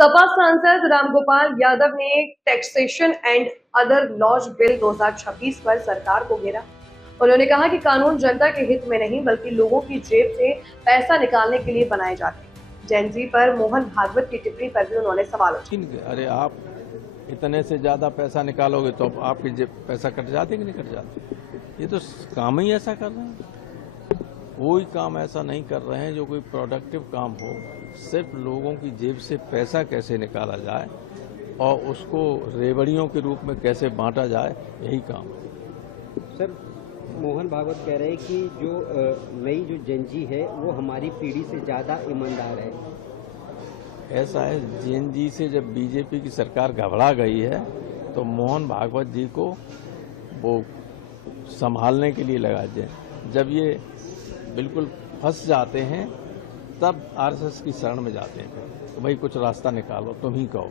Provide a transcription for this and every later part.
सपा सांसद रामगोपाल यादव ने taxation and other laws bill 2026 पर सरकार को घेरा। उन्होंने कहा कि कानून जनता के हित में नहीं बल्कि लोगों की जेब से पैसा निकालने के लिए बनाए जाते हैं। जैन जी पर मोहन भागवत की टिप्पणी पर भी उन्होंने सवाल उठाए। अरे आप इतने से ज्यादा पैसा निकालोगे तो आपकी जेब पैसा कट जाते कि नहीं कट जाते? ये तो काम ही ऐसा कर रहे हैं। कोई काम ऐसा नहीं कर रहे हैं जो कोई प्रोडक्टिव काम हो। सिर्फ लोगों की जेब से पैसा कैसे निकाला जाए और उसको रेवड़ियों के रूप में कैसे बांटा जाए, यही काम है। सर, मोहन भागवत कह रहे हैं कि जो नई जो जेनजी है वो हमारी पीढ़ी से ज्यादा ईमानदार है। ऐसा है, जेनजी से जब बीजेपी की सरकार घबरा गई है तो मोहन भागवत जी को वो संभालने के लिए लगा दिया। जब ये बिल्कुल फंस जाते हैं तब आरएसएस की शरण में जाते हैं तो भाई कुछ रास्ता निकालो, तुम ही कहो।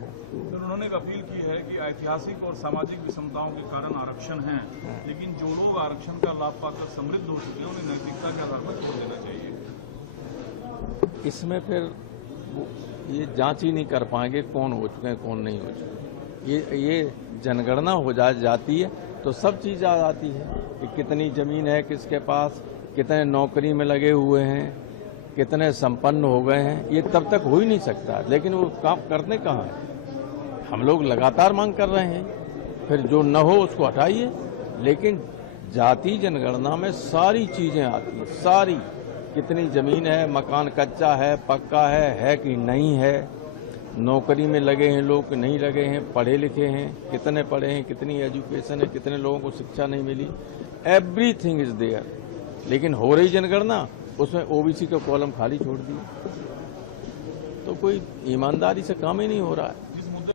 उन्होंने एक अपील की है कि ऐतिहासिक और सामाजिक विषमताओं के कारण आरक्षण है, लेकिन जो लोग आरक्षण का लाभ पाकर समृद्ध हो चुके हैं उन्हें नैतिकता के आधार पर छोड़ देना चाहिए। इसमें फिर ये जांच ही नहीं कर पाएंगे कौन हो चुके हैं कौन नहीं हो चुके। ये जनगणना हो जाती है तो सब चीज आ जाती है कि कितनी जमीन है किसके पास, कितने नौकरी में लगे हुए हैं, कितने संपन्न हो गए हैं। ये तब तक हो ही नहीं सकता, लेकिन वो काम करने कहाँ है। हम लोग लगातार मांग कर रहे हैं, फिर जो न हो उसको हटाइए। लेकिन जाति जनगणना में सारी चीजें आती हैं, सारी, कितनी जमीन है, मकान कच्चा है पक्का है कि नहीं है, नौकरी में लगे हैं लोग कि नहीं लगे हैं, पढ़े लिखे हैं, कितने पढ़े हैं, कितनी एजुकेशन है, कितने लोगों को शिक्षा नहीं मिली, एवरीथिंग इज देयर। लेकिन हो रही जनगणना उसमें ओबीसी का कॉलम खाली छोड़ दिया, तो कोई ईमानदारी से काम ही नहीं हो रहा है।